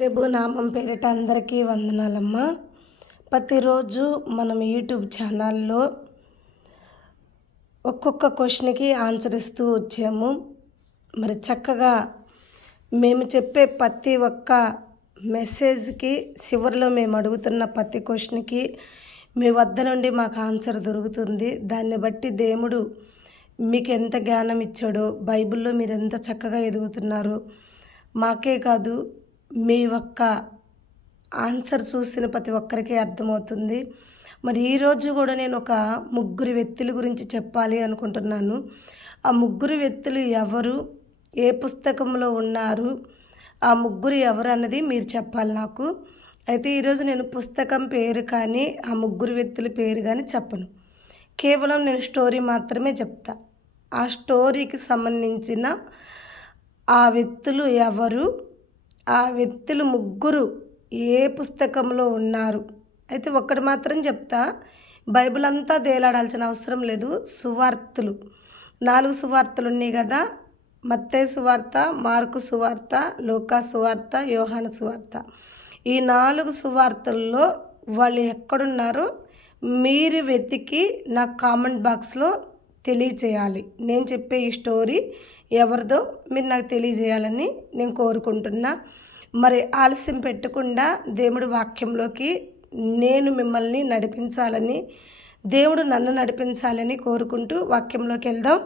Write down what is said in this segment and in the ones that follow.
ప్రభు నామం పేరిట అందరికీ వందనాలమ్మా. ప్రతిరోజు మనం యూట్యూబ్ ఛానల్లో ఒక్కొక్క క్వశ్చన్కి ఆన్సర్ ఇస్తూ వచ్చాము. మరి చక్కగా మేము చెప్పే ప్రతి ఒక్క మెసేజ్కి చివరిలో మేము అడుగుతున్న ప్రతి క్వశ్చన్కి మీ వద్ద నుండి మాకు ఆన్సర్ దొరుకుతుంది. దాన్ని బట్టి దేవుడు మీకు ఎంత జ్ఞానం ఇచ్చాడో, బైబిల్లో మీరు ఎంత చక్కగా ఎదుగుతున్నారో మాకే కాదు, మీ ఒక్క ఆన్సర్ చూసిన ప్రతి ఒక్కరికి అర్థమవుతుంది. మరి ఈరోజు కూడా నేను ఒక ముగ్గురు వ్యక్తుల గురించి చెప్పాలి అనుకుంటున్నాను. ఆ ముగ్గురు వ్యక్తులు ఎవరు, ఏ పుస్తకంలో ఉన్నారు, ఆ ముగ్గురు ఎవరు అన్నది మీరు చెప్పాలి నాకు. అయితే ఈరోజు నేను పుస్తకం పేరు కానీ ఆ ముగ్గురు వ్యక్తుల పేరు కానీ చెప్పను. కేవలం నేను స్టోరీ మాత్రమే చెప్తా. ఆ స్టోరీకి సంబంధించిన ఆ వ్యక్తులు ఎవరు, ఆ వ్యక్తులు ముగ్గురు ఏ పుస్తకంలో ఉన్నారు. అయితే ఒక్కటి మాత్రం చెప్తా, బైబిల్ అంతా తేలాడాల్సిన అవసరం లేదు. సువార్తలు 4 సువార్తలు ఉన్నాయి కదా, మత్తయి సువార్త, మార్కు సువార్త, లూకా సువార్త, యోహాను సువార్త. ఈ 4 సువార్తల్లో వాళ్ళు ఎక్కడున్నారో మీరు వెతికి నాకు కామెంట్ బాక్స్లో తెలియచేయాలి. నేను చెప్పే ఈ స్టోరీ ఎవరిదో మీరు నాకు తెలియజేయాలని నేను కోరుకుంటున్నా. మరి ఆలస్యం పెట్టకుండా దేవుడి వాక్యంలోకి నేను మిమ్మల్ని నడిపించాలని, దేవుడు నన్ను నడిపించాలని కోరుకుంటూ వాక్యంలోకి వెళ్దాం.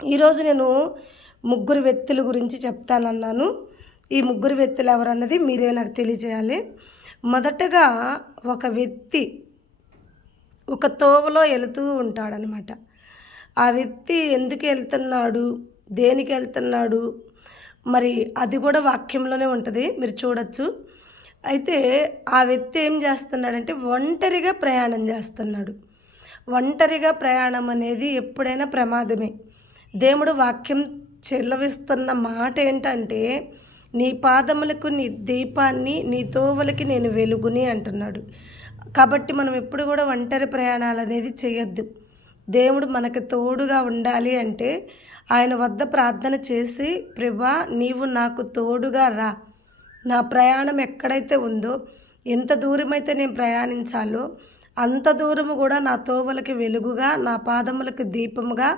ఈరోజు నేను ముగ్గురు వ్యక్తుల గురించి చెప్తానన్నాను. ఈ ముగ్గురు వ్యక్తులు ఎవరన్నది మీరే నాకు తెలియజేయాలి. మొదటగా ఒక వ్యక్తి ఒక తోవలో వెళుతూ ఉంటాడనమాట. ఆ వ్యక్తి ఎందుకు వెళ్తున్నాడు, దేనికి వెళ్తున్నాడు, మరి అది కూడా వాక్యంలోనే ఉంటుంది, మీరు చూడొచ్చు. అయితే ఆ వ్యక్తి ఏం చేస్తున్నాడంటే ఒంటరిగా ప్రయాణం చేస్తున్నాడు. ఒంటరిగా ప్రయాణం అనేది ఎప్పుడైనా ప్రమాదమే. దేవుడు వాక్యం చెల్లవిస్తున్న మాట ఏంటంటే, నీ పాదములకు నీ దీపాన్ని, నీ తోవలకి నేను వెలుగుని అంటున్నాడు. కాబట్టి మనం ఎప్పుడు కూడా ఒంటరి ప్రయాణాలు అనేది చేయొద్దు. దేవుడు మనకు తోడుగా ఉండాలి అంటే ఆయన వద్ద ప్రార్థన చేసి, ప్రభువా నీవు నాకు తోడుగా రా, నా ప్రయాణం ఎక్కడైతే ఉందో, ఎంత దూరమైతే నేను ప్రయాణించాలో అంత దూరము కూడా నా తోవలకి వెలుగుగా, నా పాదములకు దీపముగా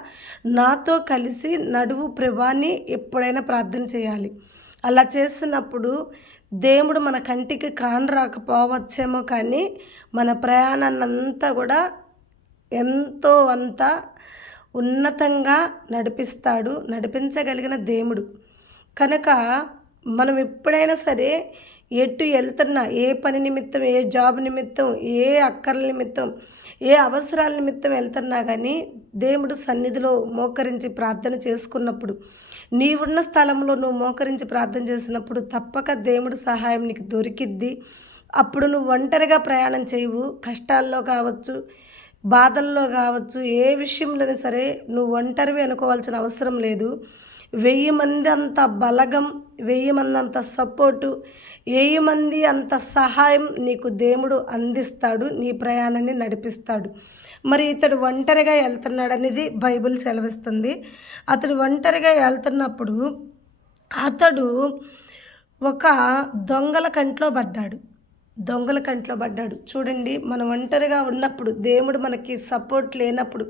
నాతో కలిసి నడువు ప్రభువాని ఎప్పుడైనా ప్రార్థన చేయాలి. అలా చేసినప్పుడు దేవుడు మన కంటికి కానరాకపోవచ్చేమో కానీ మన ప్రయాణాన్ని అంతా కూడా ఎంతో అంత ఉన్నతంగా నడిపిస్తాడు, నడిపించగలిగిన దేవుడు. కనుక మనం ఎప్పుడైనా సరే ఎటు వెళ్తున్నా, ఏ పని నిమిత్తం, ఏ జాబ్ నిమిత్తం, ఏ అక్కర్ల నిమిత్తం, ఏ అవసరాల నిమిత్తం వెళ్తున్నా కానీ దేవుడు సన్నిధిలో మోకరించి ప్రార్థన చేసుకున్నప్పుడు, నీవున్న స్థలంలో నువ్వు మోకరించి ప్రార్థన చేసినప్పుడు తప్పక దేవుడు సహాయం నీకు దొరికిద్ది. అప్పుడు నువ్వు ఒంటరిగా ప్రయాణం చేయవు. కష్టాల్లో కావచ్చు, బాధల్లో కావచ్చు, ఏ విషయంలోనే సరే నువ్వు ఒంటరివి అనుకోవాల్సిన అవసరం లేదు. 1000 మంది అంత బలగం, 1000 మంది అంత సపోర్టు, 1000 మంది అంత సహాయం నీకు దేవుడు అందిస్తాడు, నీ ప్రయాణాన్ని నడిపిస్తాడు. మరి ఇతడు ఒంటరిగా వెళ్తున్నాడు అనేది బైబిల్ సెలవిస్తుంది. అతడు ఒంటరిగా వెళ్తున్నప్పుడు అతడు ఒక దొంగల కంట్లో పడ్డాడు. చూడండి, మనం ఒంటరిగా ఉన్నప్పుడు, దేవుడు మనకి సపోర్ట్ లేనప్పుడు,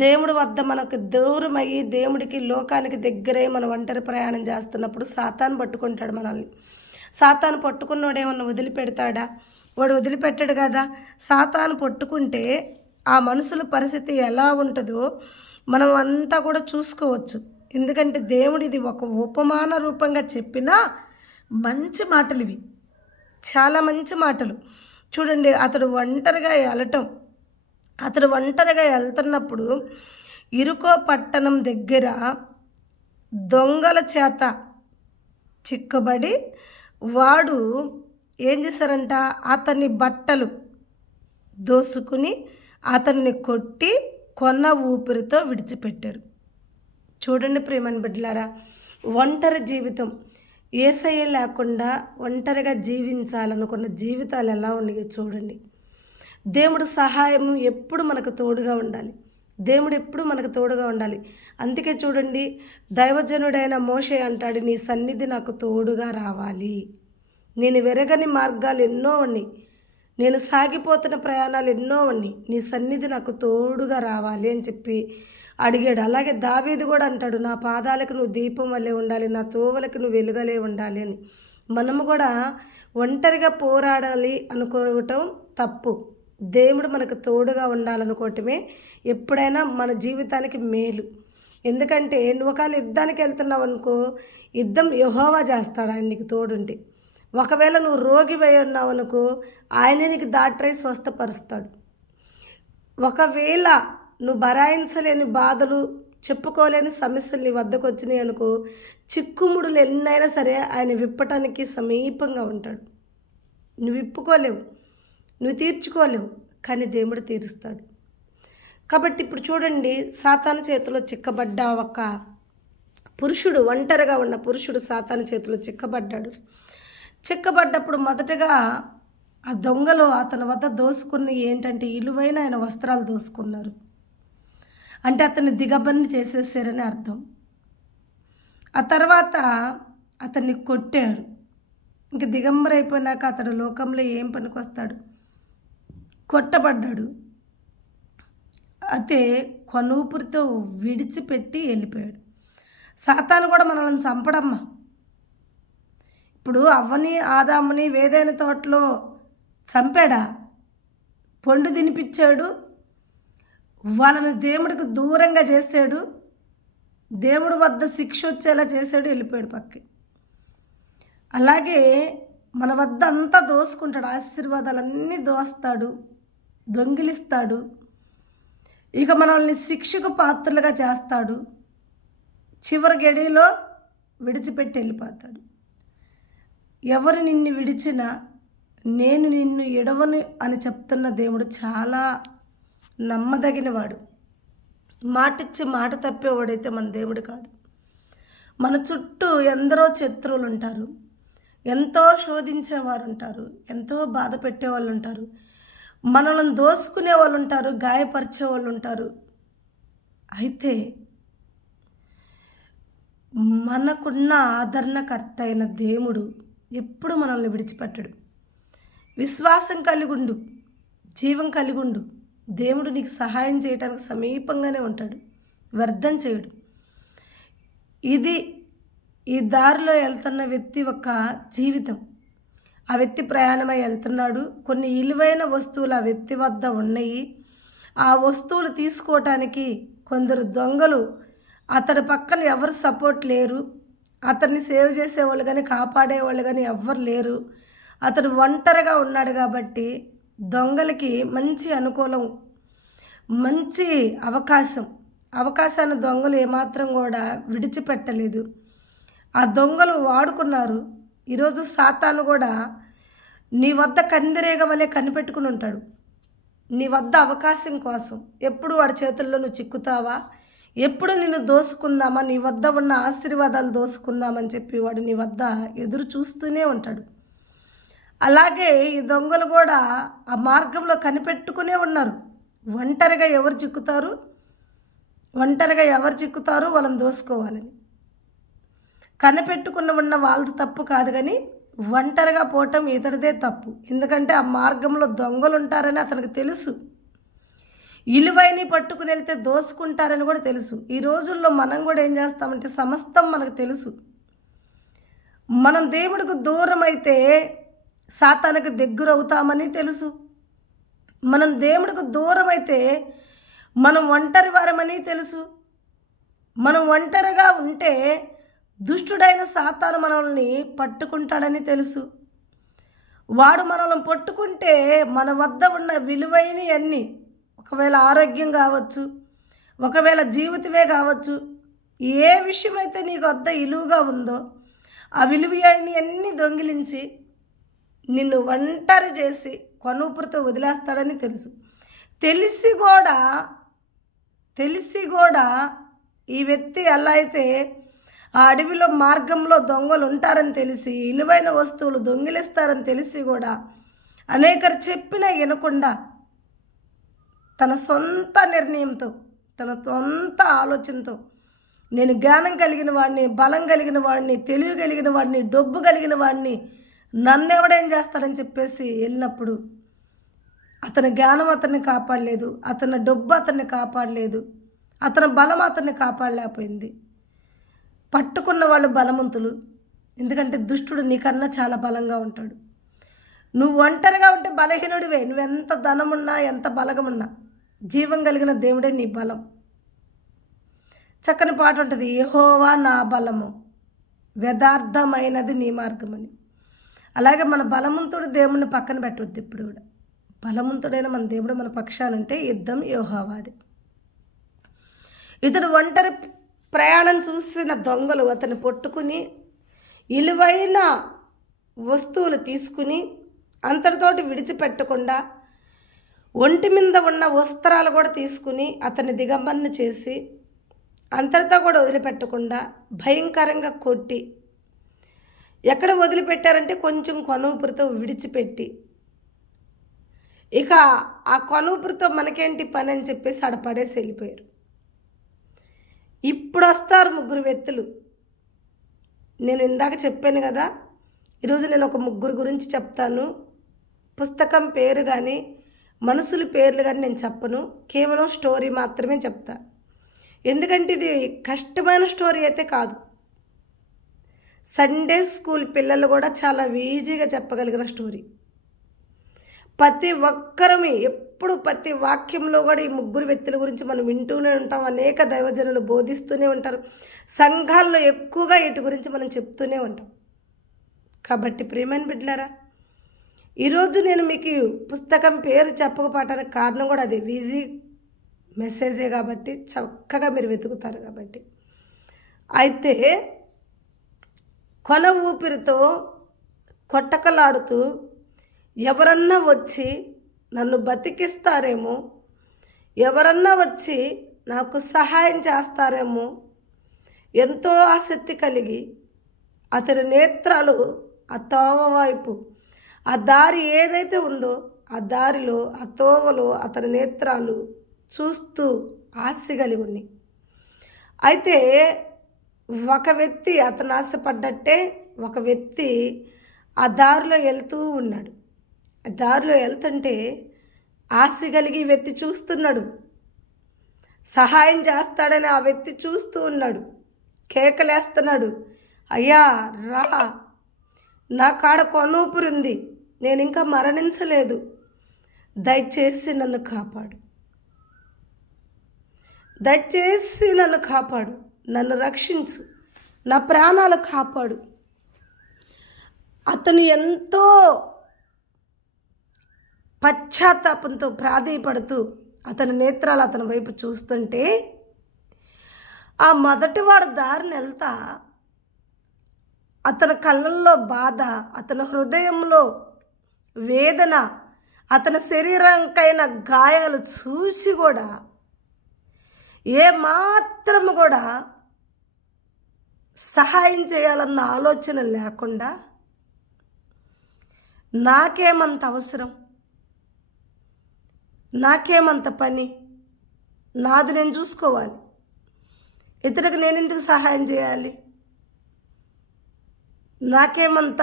దేవుడి వద్ద మనకు దూరం అయ్యి దేవుడికి లోకానికి దగ్గరై మనం ఒంటరి ప్రయాణం చేస్తున్నప్పుడు సాతాను పట్టుకుంటాడు మనల్ని. సాతాను పట్టుకున్నవాడు ఏమన్నా వదిలిపెడతాడా? వాడు వదిలిపెట్టాడు కదా. సాతాను పట్టుకుంటే ఆ మనుషుల పరిస్థితి ఎలా ఉంటుందో మనం అంతా కూడా చూసుకోవచ్చు. ఎందుకంటే దేవుడు ఇది ఒక ఉపమాన రూపంగా చెప్పిన మంచి మాటలు ఇవి, చాలా మంచి మాటలు. చూడండి, అతడు ఒంటరిగా వెళ్తున్నప్పుడు ఇరుకో పట్టణం దగ్గర దొంగల చేత చిక్కబడి వాడు ఏం చేశారంట, అతని బట్టలు దోసుకుని అతన్ని కొట్టి కొన్న ఊపిరితో విడిచిపెట్టారు. చూడండి ప్రియమైన బిడ్డలారా, ఒంటరి జీవితం, యేసయ్య లేకుండా ఒంటరిగా జీవించాలనుకున్న జీవితాలు ఎలా ఉన్నాయో చూడండి. దేవుడు సహాయం ఎప్పుడు మనకు తోడుగా ఉండాలి. దేవుడు ఎప్పుడు మనకు తోడుగా ఉండాలి. అందుకే చూడండి, దైవజనుడైన మోషే అంటాడు, నీ సన్నిధి నాకు తోడుగా రావాలి. నేను వెరగని మార్గాలు ఎన్నో ఉన్నాయి, నేను సాగిపోతున్న ప్రయాణాలు ఎన్నో ఉన్నాయి, నీ సన్నిధి నాకు తోడుగా రావాలి అని చెప్పి అడిగాడు. అలాగే దావీదు కూడా అంటాడు, నా పాదాలకు నువ్వు దీపం వల్లే ఉండాలి, నా తోవలకు నువ్వు వెలుగలే ఉండాలి అని. మనము కూడా ఒంటరిగా పోరాడాలి అనుకోవటం తప్పు. దేవుడు మనకు తోడుగా ఉండాలనుకోవటమే ఎప్పుడైనా మన జీవితానికి మేలు. ఎందుకంటే నువ్వు ఒకవేళ యుద్ధానికి వెళ్తున్నావు అనుకో, యుద్ధం యెహోవా చేస్తాడు ఆయన నీకు తోడుంటే. ఒకవేళ నువ్వు రోగివై ఉన్నావు అనుకో, ఆయనే నీకు దాటరై స్వస్థపరుస్తాడు. ఒకవేళ నువ్వు భరాయించలేని బాధలు, చెప్పుకోలేని సమస్యలు నీ వద్దకు వచ్చినాయి అనుకో, చిక్కుముడులు ఎన్నైనా సరే ఆయన విప్పటానికి సమీపంగా ఉంటాడు. నువ్వు విప్పుకోలేవు, నువ్వు తీర్చుకోలేవు, కానీ దేవుడు తీరుస్తాడు. కాబట్టి ఇప్పుడు చూడండి, సాతాను చేతిలో చిక్కబడ్డ ఒక పురుషుడు, ఒంటరిగా ఉన్న పురుషుడు సాతాను చేతిలో చిక్కబడ్డాడు. చిక్కబడ్డప్పుడు మొదటగా ఆ దొంగలు అతని వద్ద దోసుకున్న ఏంటంటే విలువైన ఆయన వస్త్రాలు దోసుకున్నారు. అంటే అతన్ని దిగబన్ని చేసేసారని అర్థం. ఆ తర్వాత అతన్ని కొట్టారు. ఇంక దిగంబర అయిపోయినాక అతడు లోకంలో ఏం పనికొస్తాడు? కొట్టబడ్డాడు. అయితే కొనూపురితో విడిచిపెట్టి వెళ్ళిపోయాడు. సాతాను కూడా మనల్ని చంపడమ్మా. ఇప్పుడు అవ్వని ఆదాముని వేదైన తోటలో చంపాడా? పండు తినిపించాడు, వాళ్ళని దేవుడికి దూరంగా చేశాడు, దేవుడి వద్ద శిక్ష వచ్చేలా చేశాడు, వెళ్ళిపోయాడు పక్కకి. అలాగే మన వద్ద అంతా దోసుకుంటాడు, ఆశీర్వాదాలన్నీ దోస్తాడు, దొంగిలిస్తాడు. ఇక మనల్ని శిక్షకు పాత్రలుగా చేస్తాడు. చివరి గడిలో విడిచిపెట్టి వెళ్ళిపోతాడు. ఎవరు నిన్ను విడిచినా నేను నిన్ను ఎడవను అని చెప్తున్న దేవుడు చాలా నమ్మదగినవాడు. మాటిచ్చి మాట తప్పేవాడైతే మన దేవుడు కాదు. మన చుట్టూ ఎందరో శత్రువులు ఉంటారు, ఎంతో శోధించేవారు ఉంటారు, ఎంతో బాధ పెట్టేవాళ్ళు ఉంటారు, మనల్ని దోసుకునే వాళ్ళు ఉంటారు, గాయపరిచే వాళ్ళు ఉంటారు. అయితే మనకున్న ఆదరణకర్త అయిన దేవుడు ఎప్పుడు మనల్ని విడిచిపెట్టడు. విశ్వాసం కలిగుండు, జీవం కలిగుండు. దేవుడు నీకు సహాయం చేయడానికి సమీపంగానే ఉంటాడు, వ్యర్థం చేయడు. ఇది ఈ దారిలో వెళ్తున్న వ్యక్తి యొక్క జీవితం. ఆ వ్యక్తి ప్రయాణమై వెళ్తున్నాడు. కొన్ని విలువైన వస్తువులు ఆ వ్యక్తి వద్ద ఉన్నాయి. ఆ వస్తువులు తీసుకోవటానికి కొందరు దొంగలు, అతడి పక్కన ఎవరు సపోర్ట్ లేరు, అతన్ని సేవ్ చేసేవాళ్ళు కానీ కాపాడేవాళ్ళు కానీ ఎవ్వరు లేరు. అతడు ఒంటరిగా ఉన్నాడు కాబట్టి దొంగలకి మంచి అనుకూలం, మంచి అవకాశాన్ని దొంగలు ఏమాత్రం కూడా విడిచిపెట్టలేదు. ఆ దొంగలు వాడుకున్నారు. ఈరోజు సాతాను కూడా నీ వద్ద కందిరేగ వలె కనిపెట్టుకుని ఉంటాడు, నీ వద్ద అవకాశం కోసం. ఎప్పుడు వాడి చేతుల్లో నువ్వు చిక్కుతావా, ఎప్పుడు నిన్ను దోసుకుందామా, నీ వద్ద ఉన్న ఆశీర్వాదాలు దోసుకుందామని చెప్పి వాడు నీ వద్ద ఎదురు చూస్తూనే ఉంటాడు. అలాగే ఈ దొంగలు కూడా ఆ మార్గంలో కనిపెట్టుకునే ఉన్నారు. ఒంటరిగా ఎవరు చిక్కుతారు వాళ్ళని దోసుకోవాలని కనిపెట్టుకుని ఉన్న వాళ్ళది తప్పు కాదు, కానీ ఒంటరిగా పోవటం ఇతడిదే తప్పు. ఎందుకంటే ఆ మార్గంలో దొంగలు ఉంటారని అతనికి తెలుసు. ఇలువైని పట్టుకుని వెళ్తే దోసుకుంటారని కూడా తెలుసు. ఈ రోజుల్లో మనం కూడా ఏం చేస్తామంటే సమస్తం మనకు తెలుసు. మనం దేవుడికి దూరం అయితే సాతానుకు దగ్గర అవుతామని తెలుసు. మనం దేవుడికి దూరం అయితే మనం ఒంటరి వారమని తెలుసు. మనం ఒంటరిగా ఉంటే దుష్టుడైన సాతాను మనల్ని పట్టుకుంటాడని తెలుసు. వాడు మనల్ని పట్టుకుంటే మన వద్ద ఉన్న విలువైనవన్నీ, ఒకవేళ ఆరోగ్యం కావచ్చు, ఒకవేళ జీవితమే కావచ్చు, ఏ విషయమైతే నీకు వద్ద విలువగా ఉందో ఆ విలువైనవన్నీ దొంగిలించి నిన్ను ఒంటరి చేసి కొనూపురితో వదిలేస్తాడని తెలుసు. తెలిసి కూడా ఈ వ్యక్తి ఎలా అయితే ఆ అడవిలో మార్గంలో దొంగలు ఉంటారని తెలిసి, విలువైన వస్తువులు దొంగిలిస్తారని తెలిసి కూడా అనేకరు చెప్పినా వినకుండా తన సొంత నిర్ణయంతో, తన సొంత ఆలోచనతో, నేను జ్ఞానం కలిగిన వాడిని, బలం కలిగిన వాడిని, తెలివి కలిగిన వాడిని, డబ్బు కలిగిన వాడిని, నన్నెవడేం చేస్తాడని చెప్పేసి వెళ్ళినప్పుడు అతని జ్ఞానం అతన్ని కాపాడలేదు, అతని డబ్బు అతన్ని కాపాడలేదు, అతని బలం అతన్ని కాపాడలేకపోయింది. పట్టుకున్న వాళ్ళు బలవంతులు, ఎందుకంటే దుష్టుడు నీకన్నా చాలా బలంగా ఉంటాడు. నువ్వు ఒంటరిగా ఉంటే బలహీనుడివే. నువ్వెంత ధనమున్నా ఎంత బలగమున్నా జీవం కలిగిన దేవుడే నీ బలం. చక్కని పాట ఉంటుంది, యెహోవా నా బలము యథార్థమైనది నీ మార్గమని. అలాగే మన బలవంతుడు దేవుని పక్కన పెట్టవద్దు ఇప్పుడు కూడా. బలవంతుడైన మన దేవుడు మన పక్షానంటే యుద్ధం యెహోవాది. ఇతడు ఒంటరి ప్రయాణం చూసిన దొంగలు అతన్ని పట్టుకుని విలువైన వస్తువులు తీసుకుని అంతటితోటి విడిచిపెట్టకుండా ఒంటి మీద ఉన్న వస్త్రాలు కూడా తీసుకుని అతన్ని దిగంబరను చేసి అంతటితో కూడా వదిలిపెట్టకుండా భయంకరంగా కొట్టి, ఎక్కడ వదిలిపెట్టారంటే కొంచెం కొనుపురితో విడిచిపెట్టి, ఇక ఆ కొనుపురితో మనకేంటి పని అని చెప్పేసి ఆడ పడేసి వెళ్ళిపోయారు. ఇప్పుడు వస్తారు ముగ్గురు వ్యక్తులు. నేను ఇందాక చెప్పాను కదా, ఈరోజు నేను ఒక ముగ్గురు గురించి చెప్తాను. పుస్తకం పేరు కానీ మనుషుల పేర్లు కానీ నేను చెప్పను, కేవలం స్టోరీ మాత్రమే చెప్తా. ఎందుకంటే ఇది కష్టమైన స్టోరీ అయితే కాదు. సండే స్కూల్ పిల్లలు కూడా చాలా ఈజీగా చెప్పగలిగిన స్టోరీ. ప్రతి ఒక్కరమే ఎప్పుడు ప్రతి వాక్యంలో కూడా ఈ ముగ్గురు వ్యక్తుల గురించి మనం వింటూనే ఉంటాం. అనేక దైవజనులు బోధిస్తూనే ఉంటారు. సంఘాల్లో ఎక్కువగా వీటి గురించి మనం చెప్తూనే ఉంటాం. కాబట్టి ప్రియమైన బిడ్డలారా, ఈరోజు నేను మీకు పుస్తకం పేరు చెప్పకపోవటానికి కారణం కూడా అదే, ఈజీ మెసేజే కాబట్టి, చక్కగా మీరు వెతుకుతారు కాబట్టి. అయితే కొన ఊపిరితో కొట్టకలాడుతూ ఎవరన్నా వచ్చి నన్ను బతికిస్తారేమో, ఎవరన్నా వచ్చి నాకు సహాయం చేస్తారేమో ఎంతో ఆసక్తి కలిగి అతని నేత్రాలు ఆ తోవ వైపు, ఆ దారి ఏదైతే ఉందో ఆ దారిలో ఆ తోవలో అతని నేత్రాలు చూస్తూ ఆశ కలిగి ఉన్నాయి. అయితే ఒక వ్యక్తి అతను ఆశపడ్డట్టే ఒక వ్యక్తి ఆ దారిలో వెళ్తూ ఉన్నాడు. ఆ దారిలో వెళ్తుంటే ఆశ కలిగి వ్యక్తి చూస్తున్నాడు, సహాయం చేస్తాడని ఆ వ్యక్తి చూస్తూ ఉన్నాడు, కేకలేస్తున్నాడు, అయ్యా రా, నా కాడ కొనూపిరి ఉంది, నేను ఇంకా మరణించలేదు, దయచేసి నన్ను కాపాడు, దయచేసి నన్ను కాపాడు, నన్ను రక్షించు, నా ప్రాణాలు కాపాడు. అతను ఎంతో పశ్చాత్తాపంతో ప్రాధేయపడుతూ అతని నేత్రాలు అతని వైపు చూస్తుంటే ఆ మొదటివాడు దారిని వెళ్తా అతని కళ్ళల్లో బాధ, అతని హృదయంలో వేదన, అతని శరీరంకైన గాయాలు చూసి కూడా ఏమాత్రం కూడా సహాయం చేయాలన్న ఆలోచన లేకుండా, నాకేమంత అవసరం, నాకేమంత పని, నాది నేను చూసుకోవాలి, ఇతరులకు నేను ఎందుకు సహాయం చేయాలి, నాకేమంత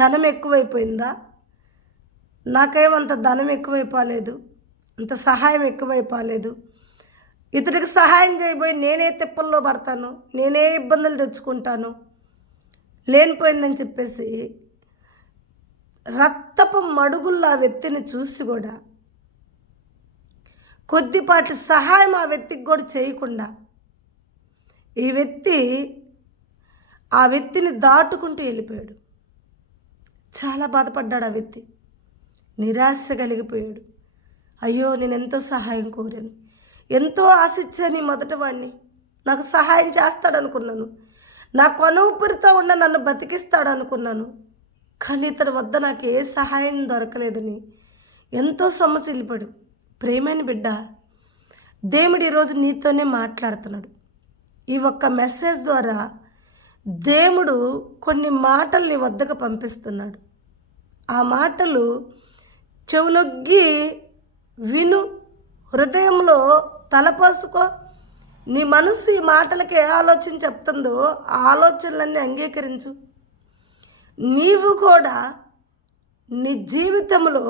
ధనం ఎక్కువైపోయిందా, నాకేమంత ధనం ఎక్కువైపోలేదు, అంత సహాయం ఎక్కువైపోలేదు, ఇతడికి సహాయం చేయబోయి నేనే తిప్పల్లో పడతాను, నేనే ఇబ్బందులు తెచ్చుకుంటాను, లేనిపోయిందని చెప్పేసి రక్తపు మడుగుల్లో ఆ వ్యక్తిని చూసి కూడా కొద్దిపాటి సహాయం ఆ వ్యక్తికి కూడా చేయకుండా ఈ వ్యక్తి ఆ వ్యక్తిని దాటుకుంటూ వెళ్ళిపోయాడు. చాలా బాధపడ్డాడు ఆ వ్యక్తి, నిరాశ కలిగిపోయాడు. అయ్యో, నేను ఎంతో సహాయం కోరాను, ఎంతో ఆశించాను ఈ మొదటి వాడిని, నాకు సహాయం చేస్తాడనుకున్నాను, నా కొనూపిరితో ఉన్న నన్ను బతికిస్తాడనుకున్నాను, కానీ ఇతడి వద్ద నాకు ఏ సహాయం దొరకలేదని ఎంతో సొమ్మసిల్లిపడు. ప్రేమైన బిడ్డ, దేవుడు ఈరోజు నీతోనే మాట్లాడుతున్నాడు. ఈ ఒక్క మెసేజ్ ద్వారా దేవుడు కొన్ని మాటలు నీ వద్దకు పంపిస్తున్నాడు. ఆ మాటలు చెవులొగ్గి విను, హృదయంలో తలపోసుకో. నీ మనసు ఈ మాటలకి ఏ ఆలోచన చెప్తుందో ఆ ఆలోచనలన్నీ అంగీకరించు. నీవు కూడా నీ జీవితంలో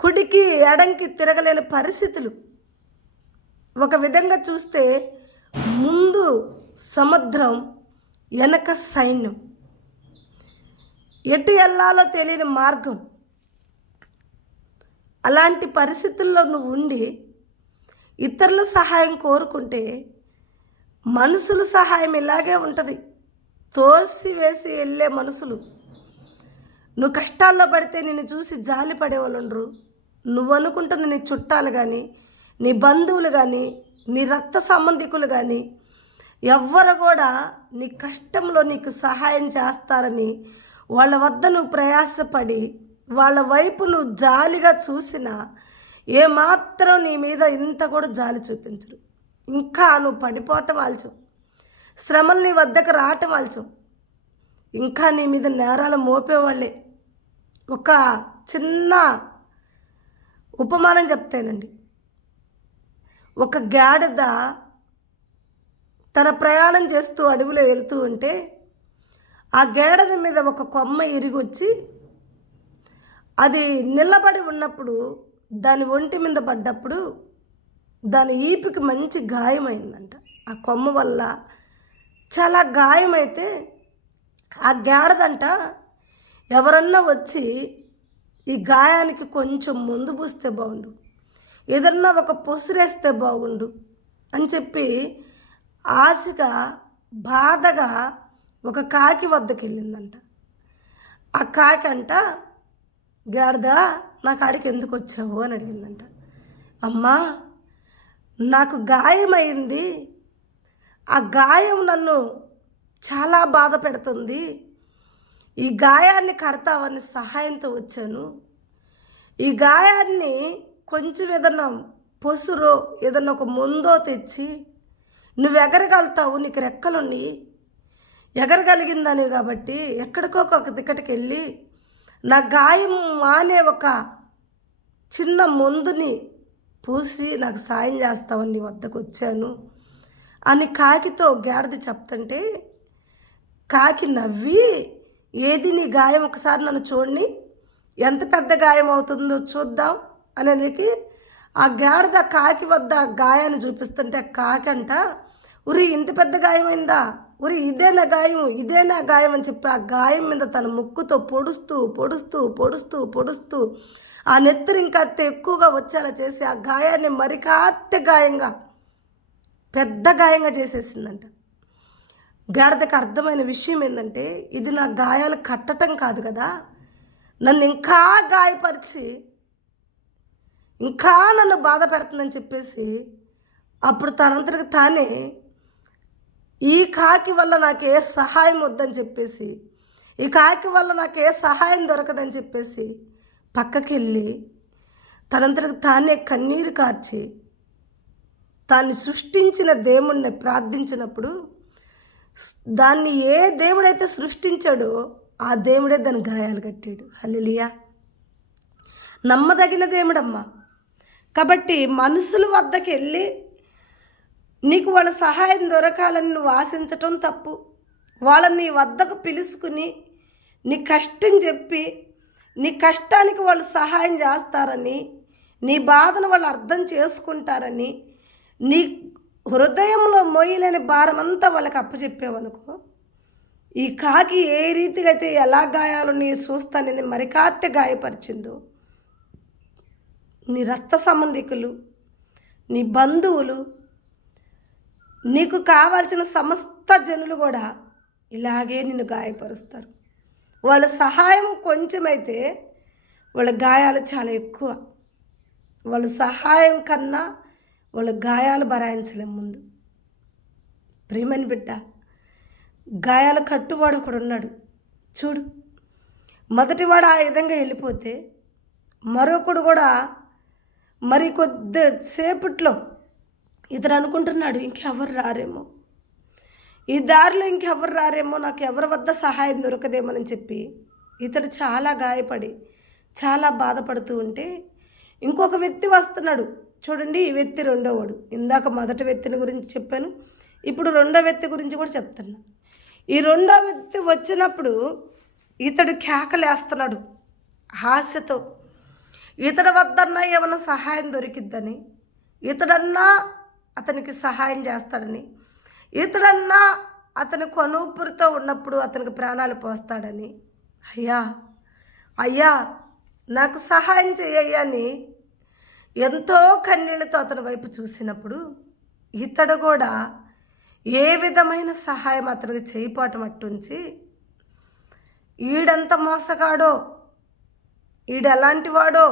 కుడికి ఎడంకి తిరగలేని పరిస్థితులు. ఒక విధంగా చూస్తే ముందు సముద్రం, వెనక సైన్యం, ఎటు వెళ్ళాలో తెలియని మార్గం. అలాంటి పరిస్థితుల్లో నువ్వు ఉండి ఇతరుల సహాయం కోరుకుంటే మనుషుల సహాయం ఇలాగే ఉంటుంది. తోసి వేసి వెళ్ళే మనుషులు. నువ్వు కష్టాల్లో పడితే నిన్ను చూసి జాలి పడేవాళ్ళు ఉండరు. నువ్వు అనుకుంటున్న నీ చుట్టాలు కానీ, నీ బంధువులు కానీ, నీ రక్త సంబంధికులు కానీ ఎవ్వరు కూడా నీ కష్టంలో నీకు సహాయం చేస్తారని వాళ్ళ వద్ద నువ్వు ప్రయాసపడి వాళ్ళ వైపు నువ్వు జాలిగా చూసినా ఏమాత్రం నీ మీద ఇంత కూడా జాలి చూపించరు. ఇంకా నువ్వు పడిపోవటం ఆల్చం, శ్రమలు నీ వద్దకు రావటం ఆల్చం, ఇంకా నీ మీద నేరాలు మోపేవాళ్ళే. ఒక చిన్న ఉపమానం చెప్తానండి. ఒక గాడిద తన ప్రయాణం చేస్తూ అడవిలో వెళ్తూ ఉంటే ఆ గాడిద మీద ఒక కొమ్మ ఇరిగొచ్చి అది నిలబడి ఉన్నప్పుడు దాని ఒంటి మీద పడ్డప్పుడు దాని ఈపికి మంచి గాయమైందంట. ఆ కొమ్మ వల్ల చాలా గాయమైతే ఆ గాడిదంట ఎవరన్నా వచ్చి ఈ గాయానికి కొంచెం మందు పూస్తే బాగుండు, ఏదన్నా ఒక పొసురేస్తే బాగుండు అని చెప్పి ఆశగా బాధగా ఒక కాకి వద్దకు వెళ్ళిందంట. ఆ కాకి అంట, గాడిద నా కాడికి ఎందుకు వచ్చావు అని అడిగిందంట. అమ్మా, నాకు గాయమైంది, ఆ గాయం నన్ను చాలా బాధ పెడుతుంది, ఈ గాయాన్ని కడతావని సహాయంతో వచ్చాను. ఈ గాయాన్ని కొంచెం ఏదన్నా పొసురో ఏదన్నా ఒక మందో తెచ్చి నువ్వు ఎగరగలుగుతావు, నీకు రెక్కలున్నాయి, ఎగరగలిగిందని కాబట్టి ఎక్కడికో ఒక దిక్కటికి వెళ్ళి నా గాయం మానే ఒక చిన్న మందుని పూసి నాకు సాయం చేస్తావని నీ వద్దకు వచ్చాను అని కాకితో గాడిద చెప్తుంటే కాకి నవ్వి, ఏది నీ గాయం, ఒకసారి నన్ను చూడండి, ఎంత పెద్ద గాయం అవుతుందో చూద్దాం అనేది ఆ గాడిద కాకి వద్ద గాయాన్ని చూపిస్తుంటే కాకి అంట, ఉరి ఇంత పెద్ద గాయమైందా, ఉరి ఇదేనా గాయం, ఇదేనా గాయం అని చెప్పి ఆ గాయం మీద తన ముక్కుతో పొడుస్తూ పొడుస్తూ పొడుస్తూ పొడుస్తూ ఆ నెత్తురు ఇంకా ఎక్కువగా వచ్చేలా చేసి ఆ గాయాన్ని మరి కాస్త గాయంగా పెద్ద గాయంగా చేసేసిందంట. గాడిదకి అర్థమైన విషయం ఏంటంటే, ఇది నా గాయాలు కట్టడం కాదు కదా, నన్ను ఇంకా గాయపరిచి ఇంకా నన్ను బాధ పెడుతుందని చెప్పేసి అప్పుడు తనంతటికి తానే ఈ కాకి వల్ల నాకు ఏ సహాయం వద్దని చెప్పేసి, ఈ కాకి వల్ల నాకు ఏ సహాయం దొరకదని చెప్పేసి పక్కకి వెళ్ళి తనంతటికి తానే కన్నీరు కార్చి తాన్ని సృష్టించిన దేవుణ్ణి ప్రార్థించినప్పుడు దాన్ని ఏ దేవుడైతే సృష్టించాడో ఆ దేవుడే దాని గాయాలు కట్టాడు. హల్లెలూయా. నమ్మదగిన దేవుడమ్మా. కాబట్టి మనుషుల వద్దకు వెళ్ళి నీకు వాళ్ళ సహాయం దొరకాలని నువ్వు ఆశించటం తప్పు. వాళ్ళని నీ వద్దకు పిలుచుకుని నీ కష్టం చెప్పి నీ కష్టానికి వాళ్ళు సహాయం చేస్తారని, నీ బాధను వాళ్ళు అర్థం చేసుకుంటారని, నీ హృదయంలో మోయలేని భారం అంతా వాళ్ళకి అప్పచెప్పావనుకో, ఈ కాకి ఏ రీతిగా అయితే ఎలా గాయాలు నీ చూస్తానని మరి కాస్త గాయపరిచిందో, నీ రక్త సంబంధికులు, నీ బంధువులు, నీకు కావాల్సిన సమస్త జనులు కూడా ఇలాగే నిన్ను గాయపరుస్తారు. వాళ్ళ సహాయం కొంచెమైతే వాళ్ళ గాయాలు చాలా ఎక్కువ. వాళ్ళ సహాయం కన్నా వాళ్ళ గాయాలు భరాయించలేం. ముందు ప్రియమైన బిడ్డ, గాయాలు కట్టువాడు ఒకడు ఉన్నాడు చూడు. మొదటివాడు ఆ విధంగా వెళ్ళిపోతే మరొకడు కూడా మరి కొద్దిసేపట్లో ఇతడు అనుకుంటున్నాడు, ఇంకెవరు రారేమో, ఈ దారిలో ఇంకెవరు రారేమో, నాకు ఎవరి వద్ద సహాయం దొరకదేమోనని చెప్పి ఇతడు చాలా గాయపడి చాలా బాధపడుతూ ఉంటే ఇంకొక వ్యక్తి వస్తున్నాడు చూడండి. ఈ వ్యక్తి రెండోవాడు. ఇందాక మొదటి వ్యక్తిని గురించి చెప్పాను, ఇప్పుడు రెండో వ్యక్తి గురించి కూడా చెప్తున్నా. ఈ రెండో వ్యక్తి వచ్చినప్పుడు ఇతడు కేకలేస్తున్నాడు ఆశతో. ఇతడి వద్దన్నా ఏమైనా సహాయం దొరికిద్దని, ఇతడన్నా అతనికి సహాయం చేస్తాడని, ఇతడన్నా అతని కొనుపురితో ఉన్నప్పుడు అతనికి ప్రాణాలు పోస్తాడని, అయ్యా అయ్యా నాకు సహాయం చేయయ్యా అని ఎంతో కన్నీళ్లతో అతని వైపు చూసినప్పుడు ఇతడు కూడా ఏ విధమైన సహాయం అతనికి చేయపాటం అట్టుంచి, ఈడంత మోసగాడో, ఈడు ఎలాంటి వాడో,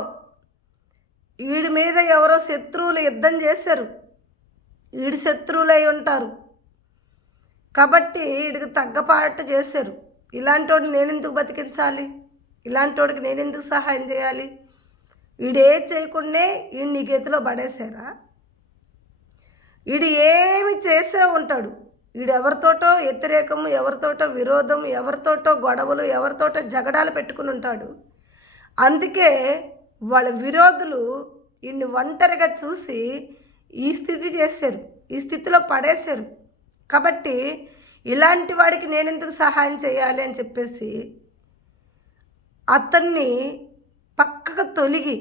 ఈడి మీద ఎవరో శత్రువులు యుద్ధం చేశారు, ఈడి శత్రువులై ఉంటారు కాబట్టి వీడికి తగ్గపాటు చేశారు, ఇలాంటి వాడిని నేను ఎందుకు బతికించాలి, ఇలాంటి వాడికి నేను ఎందుకు సహాయం చేయాలి, వీడే చేయకుండానే వీడు నీ గతిలో పడేశారా, వీడు ఏమి చేసే ఉంటాడు, వీడు ఎవరితోటో వ్యతిరేకము, ఎవరితోటో విరోధం, ఎవరితోటో గొడవలు, ఎవరితోటో జగడాలు పెట్టుకుని ఉంటాడు. అందుకే వాళ్ళ విరోధులు వీడిని ఒంటరిగా చూసి ఈ స్థితి చేశారు, ఈ స్థితిలో పడేశారు. కాబట్టి ఇలాంటి వాడికి నేను ఎందుకు సహాయం చేయాలి అని చెప్పేసి అతన్ని పక్కకు తొలగి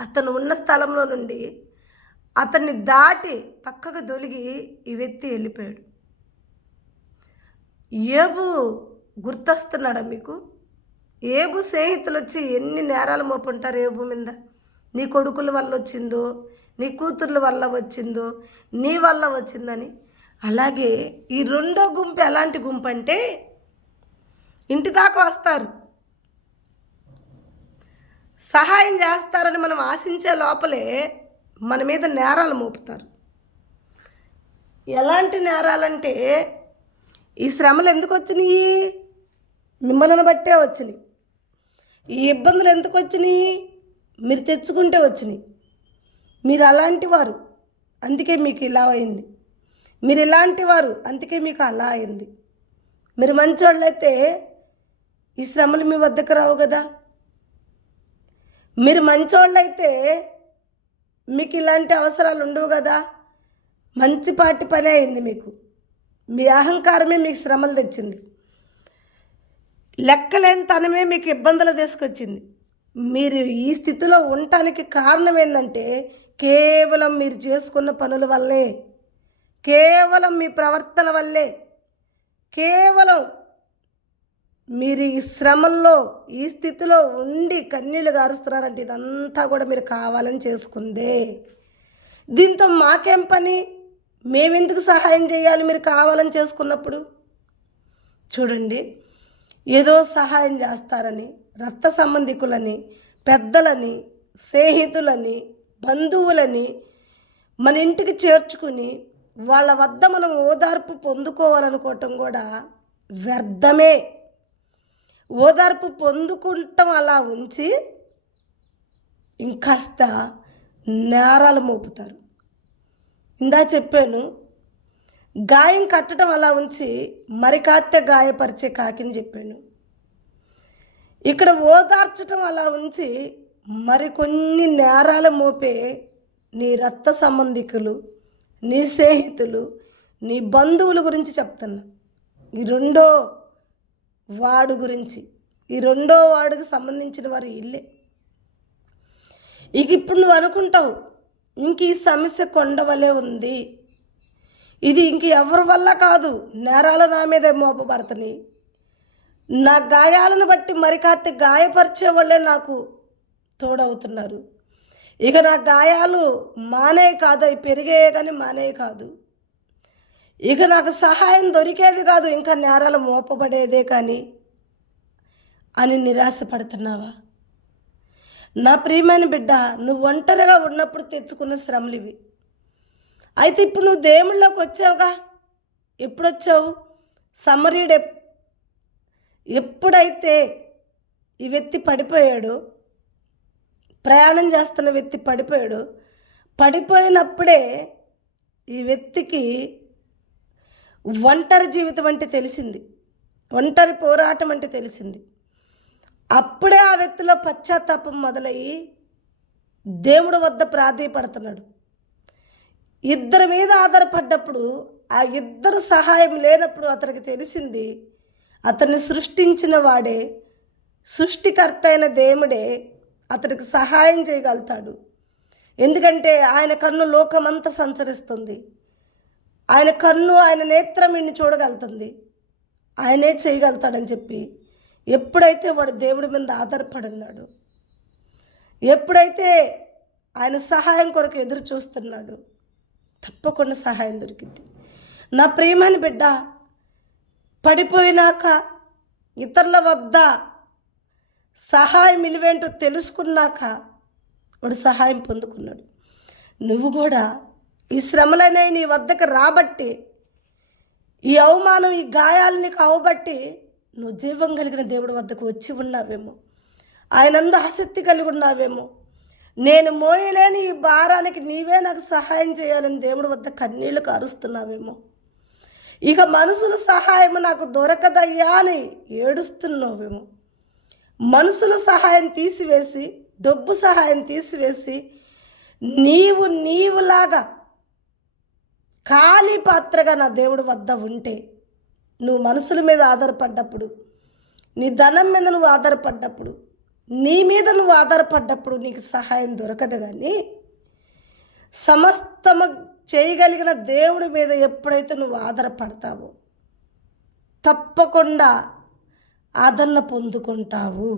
అతను ఉన్న స్థలంలో నుండి అతన్ని దాటి పక్కకు తొలగి ఈ వ్యక్తి వెళ్ళిపోయాడు. యోబు గుర్తొస్తున్నాడా మీకు? యోబు స్నేహితులు వచ్చి ఎన్ని నేరాలు మోపుంటారు యోబు మీద. నీ కొడుకుల వల్ల వచ్చిందో, నీ కూతుర్ల వల్ల వచ్చిందో, నీ వల్ల వచ్చిందని. అలాగే ఈ రెండో గుంపు ఎలాంటి గుంపు అంటే ఇంటి దాకా వస్తారు, సహాయం చేస్తారని మనం ఆశించే లోపలే మన మీద నేరాలు మోపుతారు. ఎలాంటి నేరాలంటే, ఈ శ్రమలు ఎందుకు వచ్చినాయి? మిమ్మల్ని బట్టే వచ్చినాయి. ఈ ఇబ్బందులు ఎందుకు వచ్చినాయి? మీరు తెచ్చుకుంటే వచ్చినాయి. మీరు అలాంటి వారు, అందుకే మీకు ఇలా అయింది. మీరు ఇలాంటి వారు, అందుకే మీకు అలా అయింది. మీరు మంచోళ్ళైతే ఈ శ్రమలు మీ వద్దకు రావు కదా. మీరు మంచోళ్ళైతే మీకు ఇలాంటి అవసరాలు ఉండవు కదా. మంచిపాటి పనే అయింది మీకు. మీ అహంకారమే మీకు శ్రమలు తెచ్చింది. లెక్కలేని తనమే మీకు ఇబ్బందులు తీసుకొచ్చింది. మీరు ఈ స్థితిలో ఉండటానికి కారణం ఏంటంటే కేవలం మీరు చేసుకున్న పనుల వల్లే, కేవలం మీ ప్రవర్తన వల్లే, కేవలం మీరు ఈ శ్రమల్లో ఈ స్థితిలో ఉండి కన్నీళ్ళు గారుస్తున్నారంటే ఇదంతా కూడా మీరు కావాలని చేసుకుందే. దీంతో మాకేం పని? మేమెందుకు సహాయం చేయాలి మీరు కావాలని చేసుకున్నప్పుడు? చూడండి, ఏదో సహాయం చేస్తారని రక్త సంబంధికులని, పెద్దలని, స్నేహితులని, బంధువులని మన ఇంటికి చేర్చుకుని వాళ్ళ వద్ద మనం ఓదార్పు పొందుకోవాలనుకోవటం కూడా వ్యర్థమే. ఓదార్పు పొందుకుంటాం అలా ఉంచి ఇంకాస్త నేరాలు మోపుతారు. ఇందా చెప్పాను, గాయం కట్టడం అలా ఉంచి మరి కాస్త గాయపరిచే కాకిని చెప్పాను. ఇక్కడ ఓదార్చటం అలా ఉంచి మరికొన్ని నేరాలు మోపే నీ రక్త సంబంధికులు, నీ స్నేహితులు, నీ బంధువుల గురించి చెప్తున్నా. ఈ రెండో వాడు గురించి, ఈ రెండో వాడికి సంబంధించిన వారు ఇల్లే. ఇక ఇప్పుడు నువ్వు అనుకుంటావు, ఇంక ఈ సమస్య కొండవలే ఉంది, ఇది ఇంక ఎవరి వల్ల కాదు, నేరాలు నా మీదే మోపబడుతున్నాయి, నా గాయాలను బట్టి మరి కాస్త గాయపరిచే వాళ్ళే నాకు తోడవుతున్నారు, ఇక నా గాయాలు మానే కాదు, అవి పెరిగాయే కానీ మానే కాదు, ఇక నాకు సహాయం దొరికేది కాదు, ఇంకా నేరాలు మోపబడేదే కానీ అని నిరాశపడుతున్నావా? నా ప్రియమైన బిడ్డ, నువ్వు ఒంటరిగా ఉన్నప్పుడు తెచ్చుకున్న శ్రమలు ఇవి. అయితే ఇప్పుడు నువ్వు దేవుళ్ళలోకి వచ్చావుగా. ఎప్పుడొచ్చావు? సమరీయుడు ఎప్పుడైతే ఈ వ్యక్తి పడిపోయాడు, ప్రయాణం చేస్తున్న వ్యక్తి పడిపోయాడు, పడిపోయినప్పుడే ఈ వ్యక్తికి ఒంటరి జీవితం అంటే తెలిసింది, ఒంటరి పోరాటం అంటే తెలిసింది. అప్పుడే ఆ వ్యక్తిలో పశ్చాత్తాపం మొదలయ్యి దేవుడి వద్ద ప్రాధేయపడుతున్నాడు. ఇద్దరి మీద ఆధారపడ్డప్పుడు ఆ ఇద్దరు సహాయం లేనప్పుడు అతనికి తెలిసింది అతన్ని సృష్టించిన వాడే, సృష్టికర్త అయిన దేవుడే అతనికి సహాయం చేయగలుగుతాడు. ఎందుకంటే ఆయన కన్ను లోకమంతా సంచరిస్తుంది, ఆయన కన్ను, ఆయన నేత్రం ఇన్ని చూడగలుగుతుంది, ఆయనే చేయగలుగుతాడని చెప్పి ఎప్పుడైతే వాడు దేవుడి మీద ఆధారపడున్నాడు, ఎప్పుడైతే ఆయన సహాయం కొరకు ఎదురు చూస్తున్నాడు, తప్పకుండా సహాయం దొరికింది. నా ప్రియమైన బిడ్డ, పడిపోయినాక ఇతరుల వద్ద సహాయం విలువేంటో తెలుసుకున్నాక వాడు సహాయం పొందుకున్నాడు. నువ్వు కూడా ఈ శ్రమలనేవి నీ వద్దకు రాబట్టి, ఈ అవమానం, ఈ గాయాలు నీకు అవబట్టి నువ్వు జీవం కలిగిన దేవుడి వద్దకు వచ్చి ఉన్నావేమో, ఆయనందు ఆసక్తి కలిగి ఉన్నావేమో. నేను మోయలేని ఈ భారానికి నీవే నాకు సహాయం చేయాలని దేవుడి వద్ద కన్నీళ్లు కారుస్తున్నావేమో. ఇక మనుషుల సహాయం నాకు దొరకదయ్యా అని ఏడుస్తున్నావేమో. మనుషుల సహాయం తీసివేసి, డబ్బు సహాయం తీసివేసి, నీవులాగా ఖాళీ పాత్రగా నా దేవుడి వద్ద ఉంటే, నువ్వు మనుషుల మీద ఆధారపడ్డప్పుడు, నీ ధనం మీద నువ్వు ఆధారపడ్డప్పుడు, నీ మీద నువ్వు ఆధారపడ్డప్పుడు నీకు సహాయం దొరకదు. కానీ సమస్తము చేయగలిగిన దేవుడి మీద ఎప్పుడైతే నువ్వు ఆధారపడతావో తప్పకుండా ఆదరణ పొందుకుంటావు.